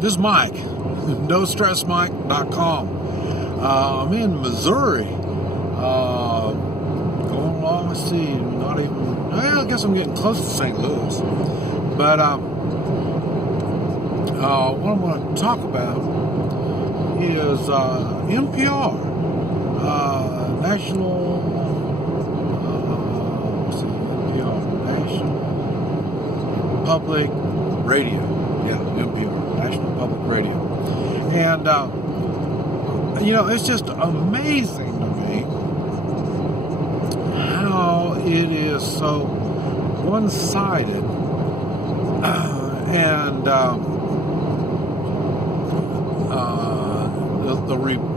This is Mike, NoStressMike.com. I'm in Missouri. Going along, let's see, not even, well, I guess I'm getting close to St. Louis. But what I'm going to talk about is NPR, National, NPR, National Public Radio. Yeah, NPR, National Public Radio. And, it's just amazing to me how it is so one-sided and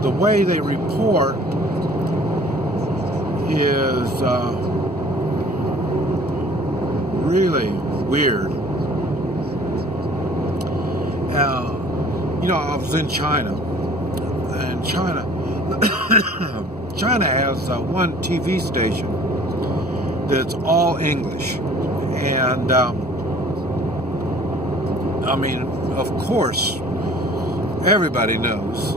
the way they report is really weird. I was in China, and China has one TV station that's all English, and of course, everybody knows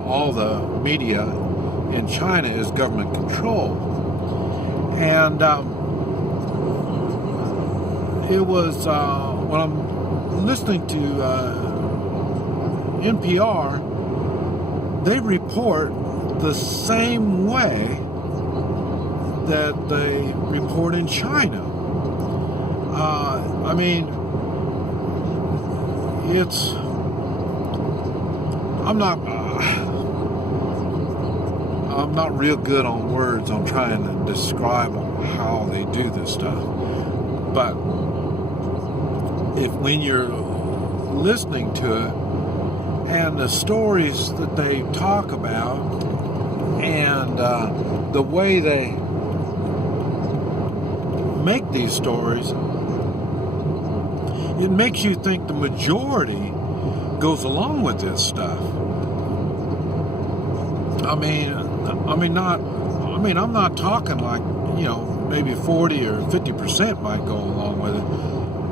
all the media in China is government controlled, and it was when I'm listening to NPR, they report the same way that they report in China. I'm not real good on words on trying to describe how they do this stuff. But when you're listening to it and the stories that they talk about and the way they make these stories, it makes you think the majority goes along with this stuff. I'm not talking like, maybe 40 or 50% might go along with it.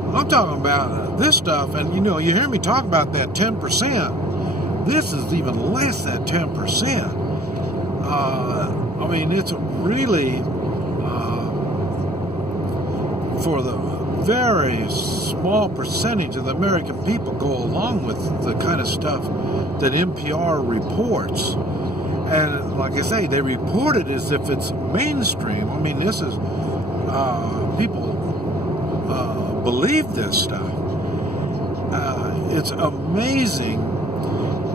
I'm talking about this stuff, and you hear me talk about that 10%. This is even less than 10%. It's really for the very small percentage of the American people go along with the kind of stuff that NPR reports. And like I say, they report it as if it's mainstream. This is, people believe this stuff. It's amazing.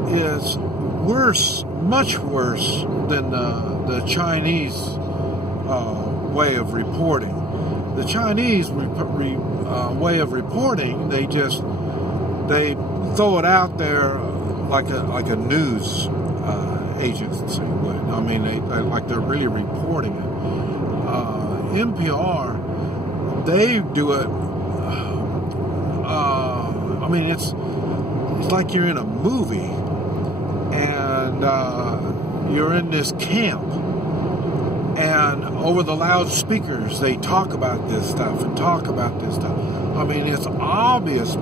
It's worse, much worse than the Chinese way of reporting. The Chinese way of reporting, they throw it out there like a news agency would. They're really reporting it. NPR, they do it. It's like you're in a movie, and you're in this camp, and over the loudspeakers they talk about this stuff and talk about this stuff. It's obvious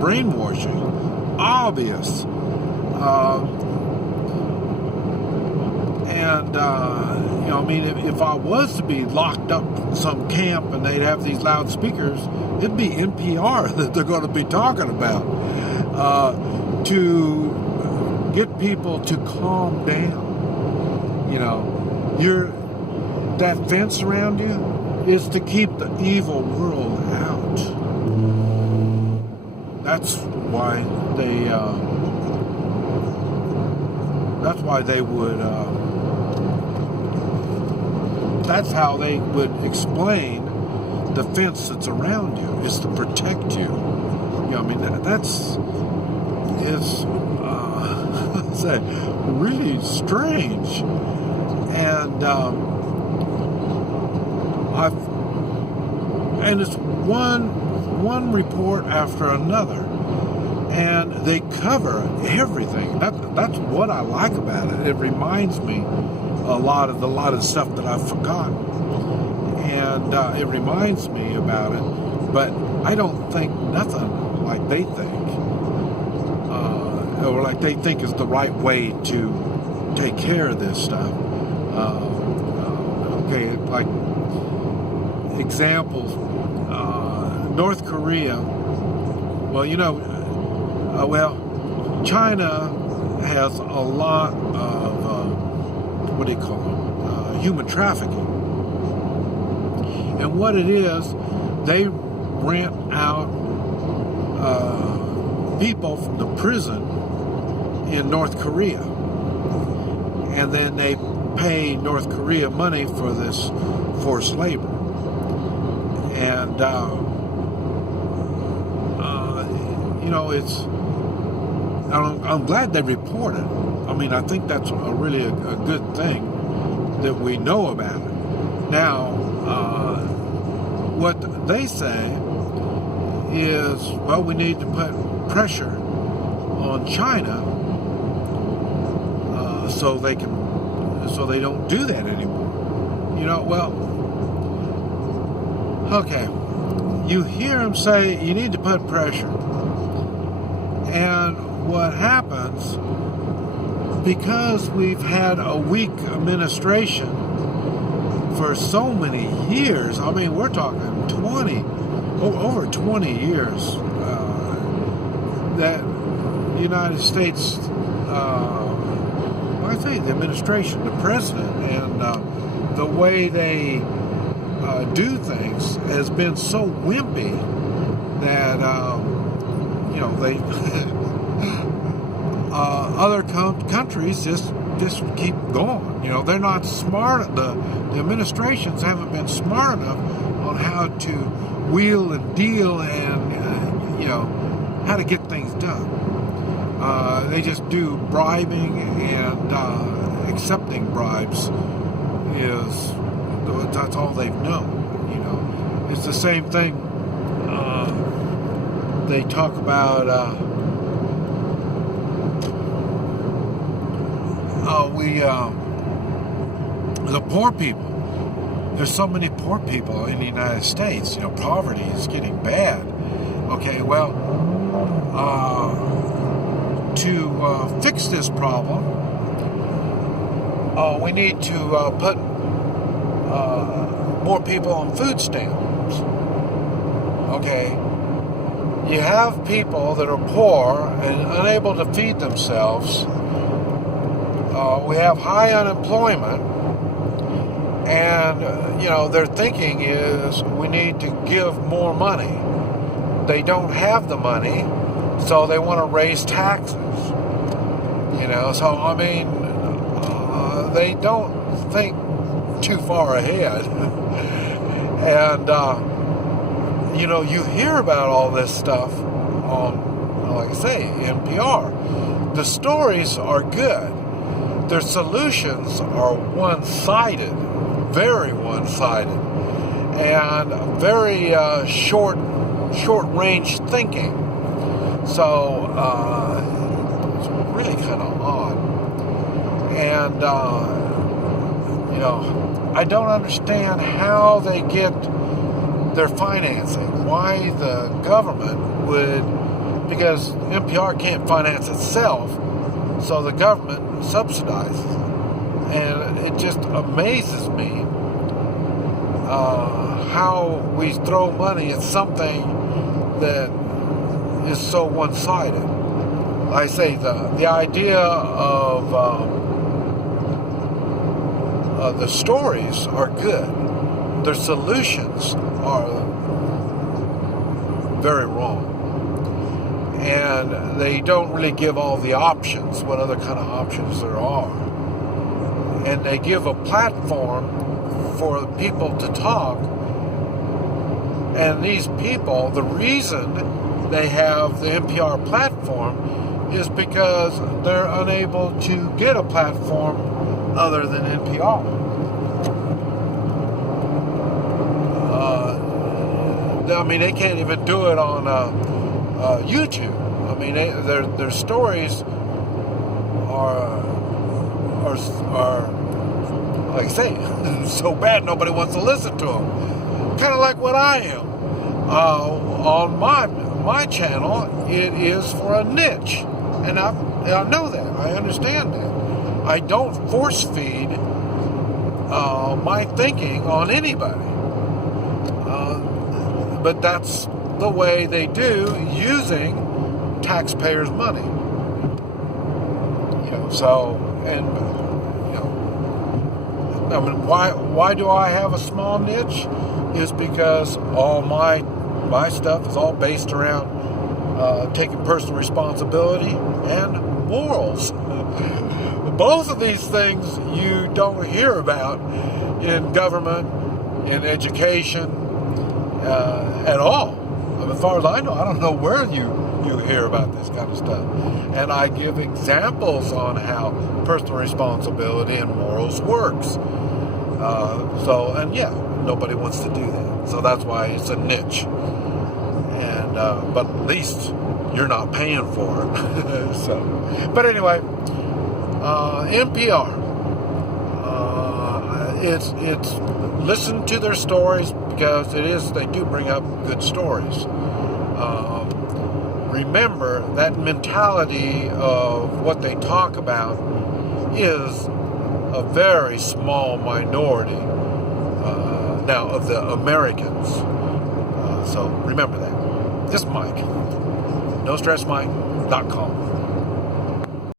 brainwashing, obvious. If I was to be locked up in some camp and they'd have these loudspeakers, it'd be NPR that they're going to be talking about to get people to calm down. That fence around you is to keep the evil world out. That's why they would. That's how they would explain the fence that's around you is to protect you. It's really strange, and it's one report after another, and they cover everything. That's what I like about it. It reminds me a lot of stuff that I've forgotten. And and it reminds me about it. But I don't think nothing like they think, or like they think is the right way to take care of this stuff. Okay, like examples, North Korea. Well, China has a lot of what do you call it? Human trafficking, and what it is, they rent out people from the prison in North Korea, and then they pay North Korea money for this forced labor. And I'm glad they report it. I mean, I think that's really a good thing that we know about it. Now, what they say is, well, we need to put pressure on China so they don't do that anymore. Okay, you hear them say you need to put pressure, and what happens, because we've had a weak administration for so many years, I mean, we're talking over 20 years, that the United States, I think the administration, the president, and the way they do things has been so wimpy that they other countries just keep going. They're not smart. The administrations haven't been smart enough on how to wheel and deal and how to get things done. They just do bribing and accepting bribes. That's all they've known. It's the same thing. They talk about the poor people. There's so many poor people in the United States. Poverty is getting bad. Okay, well, to fix this problem, we need to put more people on food stamps. Okay, you have people that are poor and unable to feed themselves. We have high unemployment, and their thinking is we need to give more money. They don't have the money, so they want to raise taxes. So I mean, they don't think too far ahead. And you hear about all this stuff on, like I say, NPR. The stories are good. Their solutions are one-sided, very one-sided, and very short-range thinking. So it's really kind of odd. And I don't understand how they get their financing. Why the government would, because NPR can't finance itself, so the government subsidizes it. And it just amazes me how we throw money at something that is so one-sided. I say the idea of the stories are good. Their solutions are very wrong. And they don't really give all the options, what other kind of options there are. And they give a platform for people to talk. And these people, the reason they have the NPR platform is because they're unable to get a platform other than NPR. I mean, they can't even do it on YouTube. I mean, their stories are like I say, so bad nobody wants to listen to them. kind of like what I am. On my channel, it is for a niche, and I know that. I understand that. I don't force feed my thinking on anybody, but that's the way they do, using taxpayers' money. So, and I mean, why do I have a small niche? Is because all my stuff is all based around taking personal responsibility and morals. Both of these things you don't hear about in government, in education, at all. As far as I know, I don't know where you hear about this kind of stuff. And I give examples on how personal responsibility and morals works. Nobody wants to do that. So that's why it's a niche. And but at least you're not paying for it. But anyway, NPR. It's listen to their stories, because they do bring up good stories. Remember that mentality of what they talk about is a very small minority now of the Americans. So remember that. This is Mike. NoStressMike.com.